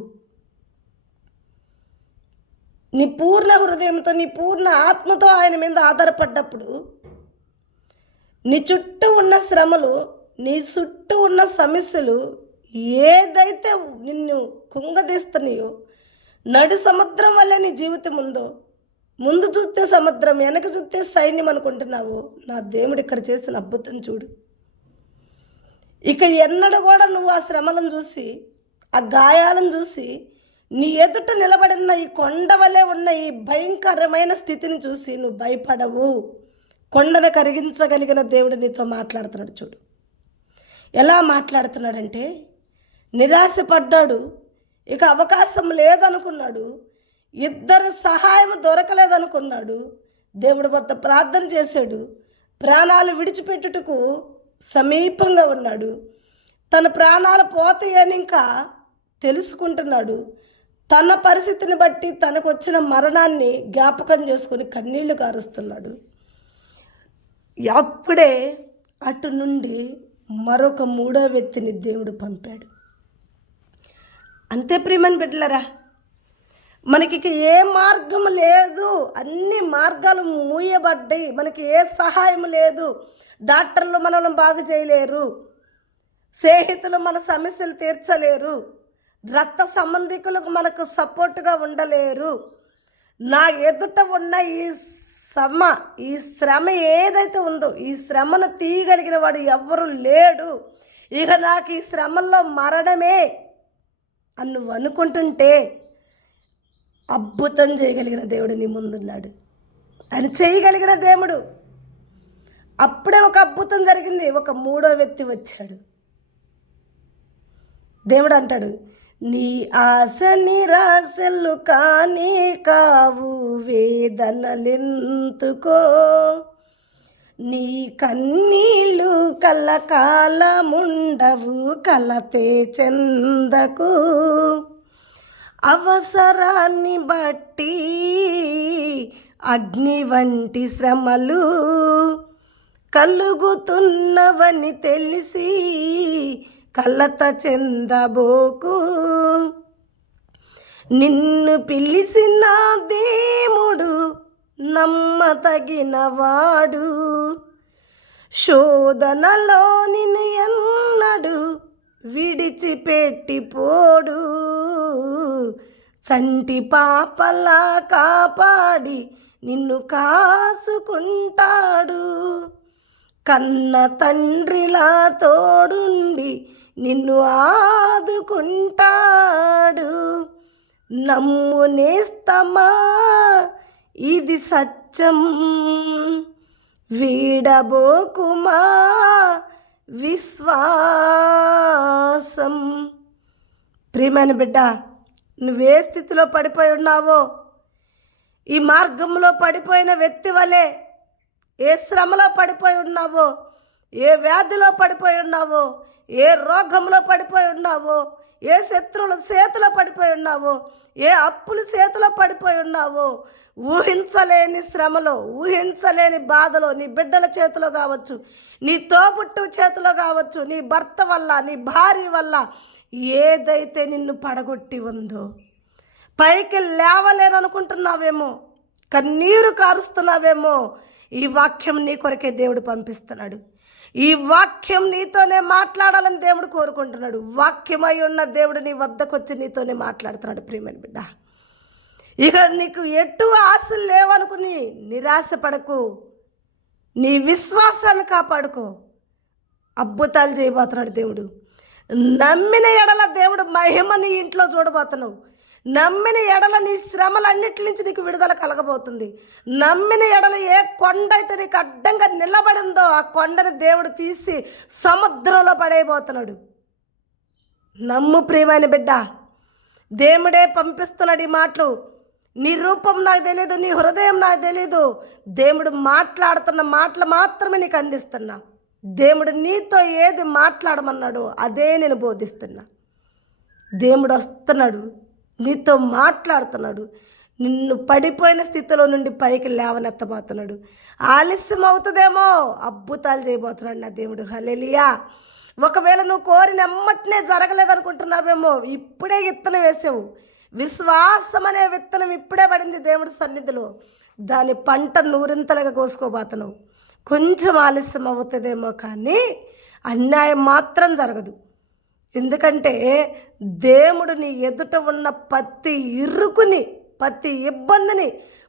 నీ పూర్ణ హృదయంతో, నీ పూర్ణ ఆత్మతో ఆయన మీద ఆధారపడ్డప్పుడు నీ చుట్టూ ఉన్న శ్రమలు, నీ చుట్టూ ఉన్న సమస్యలు ఏదైతే నిన్ను కుంగదీస్తున్నాయో, నడి సముద్రం వల్లే నీ జీవితం ఉందో, ముందు చూస్తే సముద్రం, వెనక చూస్తే సైన్యం అనుకుంటున్నావు, నా దేవుడు ఇక్కడ చేసిన అద్భుతం చూడు. ఇక ఎన్నడూ కూడా నువ్వు ఆ శ్రమలను చూసి, ఆ గాయాలను చూసి, నీ ఎదుట నిలబడిన ఈ కొండ వలె ఉన్న ఈ భయంకరమైన స్థితిని చూసి నువ్వు భయపడవు. కొండను కరిగించగలిగిన దేవుడు నీతో మాట్లాడుతున్నాడు చూడు. ఎలా మాట్లాడుతున్నాడంటే, నిరాశపడ్డాడు, ఇక అవకాశం లేదనుకున్నాడు, ఇద్దరు సహాయం దొరకలేదనుకున్నాడు, దేవుడి వద్ద ప్రార్థన చేశాడు, ప్రాణాలు విడిచిపెట్టుటకు సమీపంగా ఉన్నాడు, తన ప్రాణాలు పోతాయని ఇంకా తెలుసుకుంటున్నాడు. తన పరిస్థితిని బట్టి తనకు వచ్చిన మరణాన్ని జ్ఞాపకం చేసుకొని కన్నీళ్లు కారుస్తున్నాడు. అప్పుడే అటు నుండి మరొక మూడో వ్యక్తిని దేవుడు పంపాడు. అంతే ప్రియమైన బిడ్డలారా, మనకి ఏ మార్గం లేదు, అన్ని మార్గాలు మూయబడ్డాయి, మనకి ఏ సహాయం లేదు. డాక్టర్లు మనల్ని బాగు చేయలేరు, స్నేహితులు మన సమస్యలు తీర్చలేరు, రక్త సంబంధికులకు మనకు సపోర్టుగా ఉండలేరు. నా ఎదుట ఉన్న ఈ శ్రమ ఏదైతే ఉందో, ఈ శ్రమను తీయగలిగిన వాడు ఎవ్వరూ లేడు, ఇక నాకు ఈ శ్రమల్లో మరణమే అని నువ్వు అనుకుంటుంటే అద్భుతం చేయగలిగిన దేవుడు నీ ముందున్నాడు. ఆయన చేయగలిగిన దేవుడు. అప్పుడే ఒక అద్భుతం జరిగింది. ఒక మూడో వ్యక్తి వచ్చాడు. దేవుడు అంటాడు, నీ ఆశ నిరాశలు కానీ కావు, వేదనలెందుకో, నీ కన్నీళ్ళు కలకాలముండవు, కలతే చెందకు, అవసరాన్ని బట్టి అగ్ని వంటి శ్రమలు కలుగుతున్నవని తెలిసి కలత చెందబోకు, నిన్ను పిలిచిన దేవుడు నమ్మతగినవాడు, శోధనలో నిన్ను ఎన్నడు విడిచిపెట్టిపోడు, చంటి పాపలా కాపాడి నిన్ను కాసుకుంటాడు, కన్న తండ్రిలా తోడుండి నిన్ను ఆదుకుంటాడు. నమ్ము నేస్తమా, ఇది సత్యం, వీడబోకుమా విశ్వాసం. ప్రియమైన బిడ్డ, నువ్వే స్థితిలో పడిపోయి ఉన్నావో, ఈ మార్గంలో పడిపోయిన వ్యక్తి వలె ఏ శ్రమలో పడిపోయి ఉన్నావో ఏ వ్యాధిలో పడిపోయి ఉన్నావో, ఏ రోగంలో పడిపోయి ఉన్నావో, ఏ శత్రువుల చేతిలో పడిపోయి ఉన్నావో, ఏ అప్పుల చేతిలో పడిపోయి ఉన్నావో, ఊహించలేని శ్రమలో, ఊహించలేని బాధలో, నీ బిడ్డల చేతిలో కావచ్చు, నీ తోబుట్టు చేతిలో కావచ్చు, నీ భర్త వల్ల, నీ భార్య వల్ల ఏదైతే నిన్ను పడగొట్టి ఉందో, పైకి లేవలేననుకుంటున్నావేమో, కన్నీరు కారుస్తున్నావేమో, ఈ వాక్యం నీ కొరకే దేవుడు పంపిస్తున్నాడు. ఈ వాక్యం నీతోనే మాట్లాడాలని దేవుడు కోరుకుంటున్నాడు. వాక్యమై ఉన్న దేవుడు నీ వద్దకు వచ్చి నీతోనే మాట్లాడుతున్నాడు. ప్రియమైన బిడ్డ, ఇక నీకు ఎటు ఆశలు లేవనుకుని నిరాశపడకు. నీ విశ్వాసాన్ని కాపాడుకో. అద్భుతాలు చేయబోతున్నాడు దేవుడు. నమ్మిన ఎడల దేవుడు మహిమ నీ ఇంట్లో చూడబోతున్నావు. నమ్మిన ఎడల నీ శ్రమలన్నిటి నుంచి నీకు విడుదల కలగబోతుంది. నమ్మిన ఎడల ఏ కొండ అయితే నీకు అడ్డంగా నిలబడిందో ఆ కొండను దేవుడు తీసి సముద్రంలో పడేయబోతున్నాడు. నమ్ము ప్రియమైన బిడ్డ, దేవుడే పంపిస్తున్నాడు ఈ మాటలు. నీ రూపం నాకు తెలియదు, నీ హృదయం నాకు తెలియదు. దేవుడు మాట్లాడుతున్న మాటలు మాత్రమే నీకు అందిస్తున్నా. దేవుడు నీతో ఏది మాట్లాడమన్నాడో అదే నేను బోధిస్తున్నా. దేవుడు వస్తున్నాడు, నీతో మాట్లాడుతున్నాడు. నిన్ను పడిపోయిన స్థితిలో నుండి పైకి లేవనెత్తబోతున్నాడు. ఆలస్యం అవుతుందేమో, అద్భుతాలు చేయబోతున్నాడు నా దేవుడు. హల్లెలూయా. ఒకవేళ నువ్వు కోరిన ఎమ్మటనే జరగలేదనుకుంటున్నావేమో, ఇప్పుడే విత్తనం వేసావు. విశ్వాసం అనే విత్తనం ఇప్పుడే పడింది దేవుడి సన్నిధిలో. దాని పంట నూరింతలుగా కోసుకోబోతున్నావు. కొంచెం ఆలస్యం అవుతుందేమో కానీ అన్యాయం మాత్రం జరగదు. ఎందుకంటే దేవుడు నీ ఎదుట ఉన్న ప్రతి ఇరుకుని, ప్రతి ఇబ్బందిని,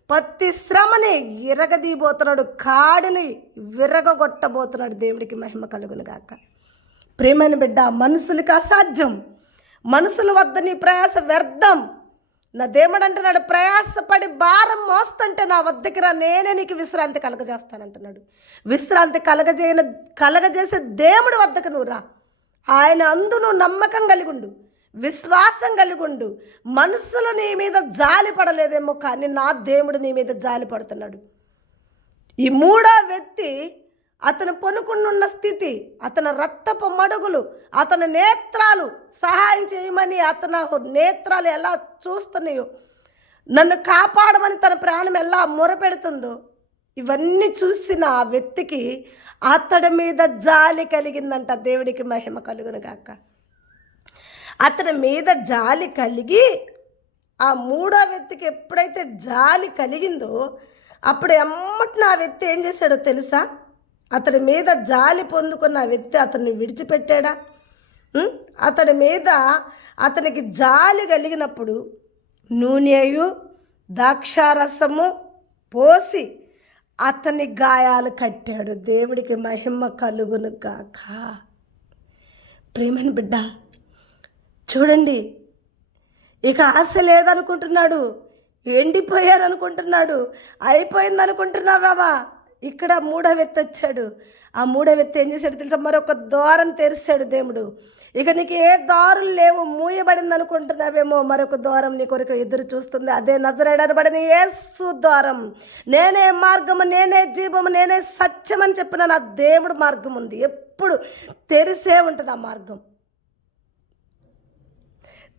ప్రతి శ్రమని ఇరగదీయబోతున్నాడు. కాడిని విరగొట్టబోతున్నాడు. దేవుడికి మహిమ కలుగును గాక. ప్రియమైన బిడ్డ, మనుషులకి అసాధ్యం. మనుషుల వద్ద నీ ప్రయాస వ్యర్థం. నా దేవుడు అంటున్నాడు, ప్రయాసపడి భారం మోస్తుంటే నా వద్దకి రా, నేనే నీకు విశ్రాంతి కలగజేస్తానంటున్నాడు. విశ్రాంతి కలగజేసే దేవుడి వద్దకు నువ్వు రా. ఆయన అందు నువ్వు నమ్మకం కలిగుండు, విశ్వాసం కలిగుండు. మనుషులు నీ మీద జాలి పడలేదేమో కానీ నా దేవుడు నీ మీద జాలి పడుతున్నాడు. ఈ మూడో వ్యక్తి అతను పొనుకున్న స్థితి, అతని రక్తపు మడుగులు, అతని నేత్రాలు సహాయం చేయమని అతని నేత్రాలు ఎలా చూస్తున్నాయో, నన్ను కాపాడమని తన ప్రాణం ఎలా మొరపెడుతుందో, ఇవన్నీ చూసిన ఆ వ్యక్తికి అతడి మీద జాలి కలిగిందంట. దేవుడికి మహిమ కలుగును గాక. అతని మీద జాలి కలిగి ఆ మూడో వ్యక్తికి ఎప్పుడైతే జాలి కలిగిందో అప్పుడు ఎమ్మటిన ఆ వ్యక్తి ఏం చేశాడో తెలుసా? అతడి మీద జాలి పొందుకున్న ఆ వ్యక్తి అతన్ని విడిచిపెట్టాడా? అతనికి జాలి కలిగినప్పుడు నూనెయు ద్రాక్షారసము పోసి అతని గాయాలు కట్టాడు. దేవుడికి మహిమ కలుగును గాక. ప్రేమని బిడ్డ చూడండి, ఇక ఆశ లేదనుకుంటున్నాడు, ఎండిపోయారనుకుంటున్నాడు, అయిపోయిందనుకుంటున్నావా? ఇక్కడ మూడో వ్యక్తి వచ్చాడు. ఆ మూడో వ్యక్తి ఏం చేశాడు తెలుసా? మరొక ద్వారం తెరిచాడు దేవుడు. ఇక నీకు ఏ దారులు లేవు, మూయబడింది అనుకుంటున్నావేమో, మరొక ద్వారం నీ కొరకు ఎదురు చూస్తుంది. అదే నజరేయుడనబడిన యేసు ద్వారం. నేనే మార్గము, నేనే జీవము, నేనే సత్యం అని చెప్పిన నా దేవుడు మార్గం ఉంది. ఎప్పుడు తెరిసే ఉంటుంది ఆ మార్గం.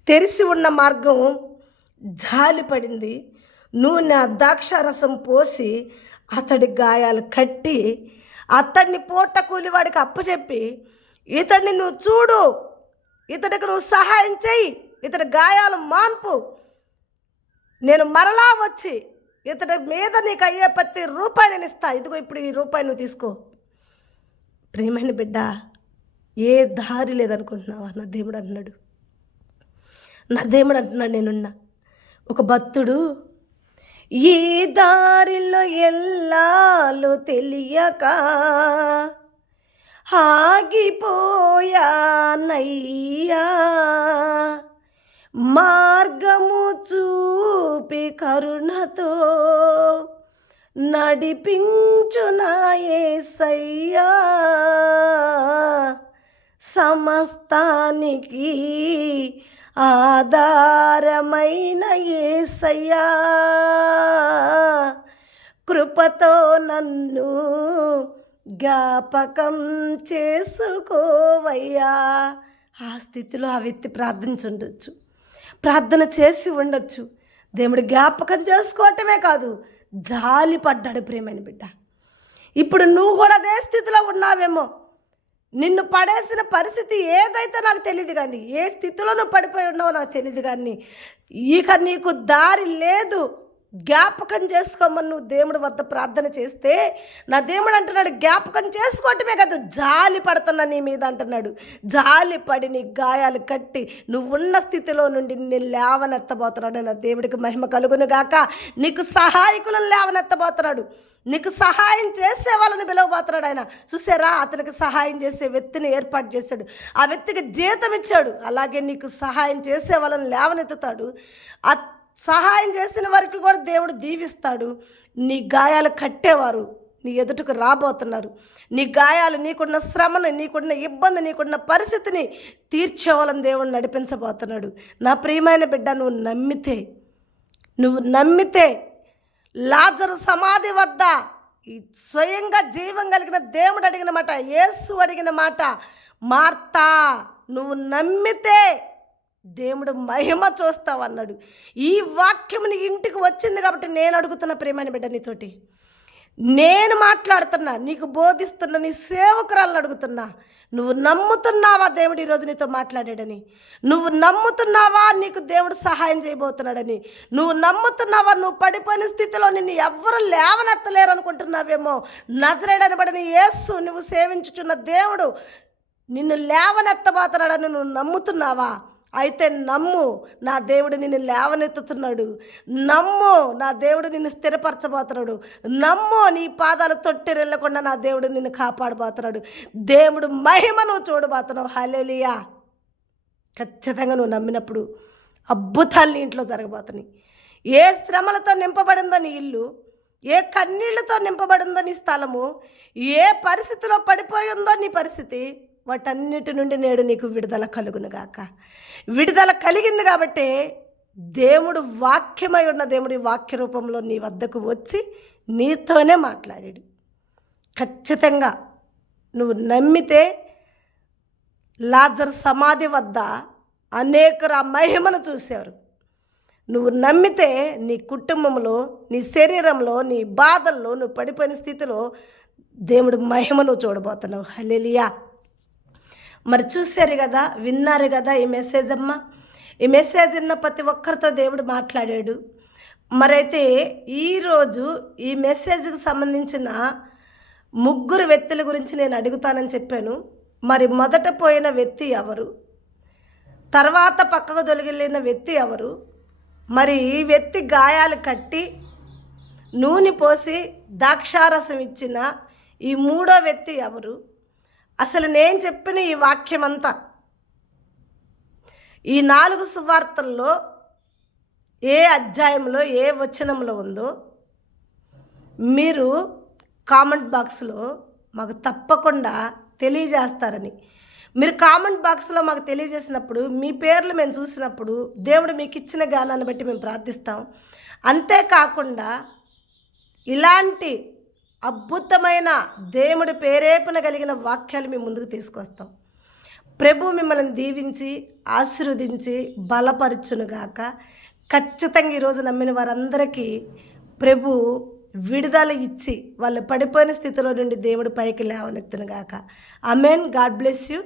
తెరిసి ఉన్న మార్గం జాలి పడింది. నూనె ద్రాక్షారసం పోసి అతడి గాయాలు కట్టి అతడిని పూట కూలివాడికి అప్పచెప్పి, ఇతడిని నువ్వు చూడు, ఇతడికి నువ్వు సహాయం చెయ్యి, ఇతడి గాయాలు మాన్పు, నేను మరలా వచ్చి ఇతడి మీద నీకు అయ్యే ప్రతి రూపాయి నేను ఇస్తా, ఇదిగో ఇప్పుడు ఈ రూపాయి నువ్వు తీసుకో. ప్రియమైన బిడ్డ, ఏ దారి లేదనుకుంటున్నావా? నా దేవుడు అంటున్నాడు, నేనున్నా. ఒక భక్తుడు, ఈ దారిలో ఎల్లాలో తెలియక ఆగిపోయానయ్యా, మార్గము చూపి కరుణతో నడిపించు నా యేసయ్యా, సమస్తానికి ఆధారమైన యేసయ్యా, కృపతో నన్ను జ్ఞాపకం చేసుకోవయ్యా. ఆ స్థితిలో ఆ వ్యక్తి ప్రార్థించుండొచ్చు, ప్రార్థన చేసి ఉండొచ్చు. దేవుడు జ్ఞాపకం చేసుకోవటమే కాదు, జాలి పడ్డాడు. ప్రియమైన బిడ్డ, ఇప్పుడు నువ్వు కూడా అదే స్థితిలో ఉన్నావేమో. నిన్ను పడేసిన పరిస్థితి ఏదైతే నాకు తెలియదు, కానీ ఏ స్థితిలో నువ్వు పడిపోయి ఉన్నావో నాకు తెలియదు, కానీ ఇక నీకు దారి లేదు. జ్ఞాపకం చేసుకోమని నువ్వు దేవుడి వద్ద ప్రార్థన చేస్తే, నా దేవుడు అంటున్నాడు జ్ఞాపకం చేసుకోవటమే కాదు, జాలి పడుతున్నా నీ మీద అంటున్నాడు. జాలి పడి నీ గాయాలు కట్టి నువ్వున్న స్థితిలో నుండి నేను లేవనెత్తబోతున్నాడు. నా దేవుడికి మహిమ కలుగును గాక. నీకు సహాయకులను లేవనెత్తబోతున్నాడు. నీకు సహాయం చేసే వాళ్ళని పిలవబోతున్నాడు ఆయన. చూసారా, అతనికి సహాయం చేసే వ్యక్తిని ఏర్పాటు చేశాడు, ఆ వ్యక్తికి జీతం ఇచ్చాడు. అలాగే నీకు సహాయం చేసే వాళ్ళని లేవనెత్తుతాడు. ఆ సహాయం చేసిన వారికి కూడా దేవుడు దీవిస్తాడు. నీ గాయాలు కట్టేవారు నీ ఎదుటకు రాబోతున్నారు. నీ గాయాలు, నీకున్న శ్రమను, నీకున్న ఇబ్బంది, నీకున్న పరిస్థితిని తీర్చేవాళ్ళని దేవుడు నడిపించబోతున్నాడు. నా ప్రియమైన బిడ్డ, నువ్వు నమ్మితే లాజరు సమాధి వద్ద స్వయంగా జీవం కలిగిన దేవుడు అడిగిన మాట, యేసు అడిగిన మాట, మార్తా నువ్వు నమ్మితే దేవుడు మహిమ చూస్తావన్నాడు. ఈ వాక్యం నీ ఇంటికి వచ్చింది కాబట్టి నేను అడుగుతున్న ప్రియమైన బిడ్డ, నీతోటి నేను మాట్లాడుతున్నా, నీకు బోధిస్తున్నా, నీ సేవకురాలను అడుగుతున్నా. నువ్వు నమ్ముతున్నావా దేవుడు ఈరోజు నీతో మాట్లాడాడని? నువ్వు నమ్ముతున్నావా నీకు దేవుడు సహాయం చేయబోతున్నాడని? నువ్వు నమ్ముతున్నావా నువ్వు పడిపోయిన స్థితిలో నిన్ను ఎవ్వరు లేవనెత్తలేరు అనుకుంటున్నావేమో? నజరేయుడనబడిన యేసు, నువ్వు సేవించుచున్న దేవుడు నిన్ను లేవనెత్తబోతున్నాడని నువ్వు నమ్ముతున్నావా? అయితే నమ్ము, నా దేవుడు నిన్ను లేవనెత్తుతున్నాడు. నమ్ము, నా దేవుడు నిన్ను స్థిరపరచబోతున్నాడు. నమ్ము, నీ పాదాలు తొట్టిరెళ్ళకుండా నా దేవుడు నిన్ను కాపాడబోతున్నాడు. దేవుడు మహిమ నువ్వు చూడబోతున్నావు. హల్లెలూయా. ఖచ్చితంగా నువ్వు నమ్మినప్పుడు అద్భుతాలు నీ ఇంట్లో జరగబోతున్నాయి. ఏ శ్రమలతో నింపబడిందో నీ ఇల్లు, ఏ కన్నీళ్లతో నింపబడిందో నీ స్థలము, ఏ పరిస్థితిలో పడిపోయిందో నీ పరిస్థితి, వాటన్నిటి నుండి నేడు నీకు విడుదల కలుగునుగాక. విడుదల కలిగింది కాబట్టి దేవుడు వాక్యమై ఉన్న దేవుడి వాక్య రూపంలో నీ వద్దకు వచ్చి నీతోనే మాట్లాడాడు. ఖచ్చితంగా నువ్వు నమ్మితే లాజరు సమాధి వద్ద అనేకులు ఆ మహిమను చూసేవారు. నువ్వు నమ్మితే నీ కుటుంబంలో, నీ శరీరంలో, నీ బాధల్లో, నువ్వు పడిపోయిన స్థితిలో దేవుడు మహిమను చూడబోతున్నావు. హల్లెలూయా. మరి చూశారు కదా, విన్నారు కదా ఈ మెసేజ్ అమ్మ. ఈ మెసేజ్ విన్న ప్రతి ఒక్కరితో దేవుడు మాట్లాడాడు. మరైతే ఈరోజు ఈ మెసేజ్కి సంబంధించిన 3 వ్యక్తుల గురించి నేను అడుగుతానని చెప్పాను. మరి మొదట పోయిన వ్యక్తి ఎవరు? తర్వాత పక్కకు తొలగిలిన వ్యక్తి ఎవరు? మరి ఈ వ్యక్తి గాయాలు కట్టి నూనె పోసి ద్రాక్షారసం ఇచ్చిన ఈ 3వ వ్యక్తి ఎవరు? అసలు నేను చెప్పిన ఈ వాక్యమంతా ఈ 4 సువార్తల్లో ఏ అధ్యాయంలో, ఏ వచనంలో ఉందో మీరు కామెంట్ బాక్స్లో మాకు తప్పకుండా తెలియజేస్తారని. మీరు కామెంట్ బాక్స్లో మాకు తెలియజేసినప్పుడు, మీ పేర్లు మేము చూసినప్పుడు దేవుడు మీకు ఇచ్చిన జ్ఞానాన్ని బట్టి మేము ప్రార్థిస్తాం. అంతేకాకుండా ఇలాంటి అద్భుతమైన దేవుడి ప్రేరేపణ కలిగిన వాక్యాలు మేము ముందుకు తీసుకొస్తాం. ప్రభు మిమ్మల్ని దీవించి ఆశీర్వదించి బలపరచునుగాక. ఖచ్చితంగా ఈరోజు నమ్మిన వారందరికీ ప్రభు విడుదల ఇచ్చి వాళ్ళు పడిపోయిన స్థితిలో నుండి దేవుడి పైకి లేవనెత్తునుగాక. ఆమేన్. God bless you.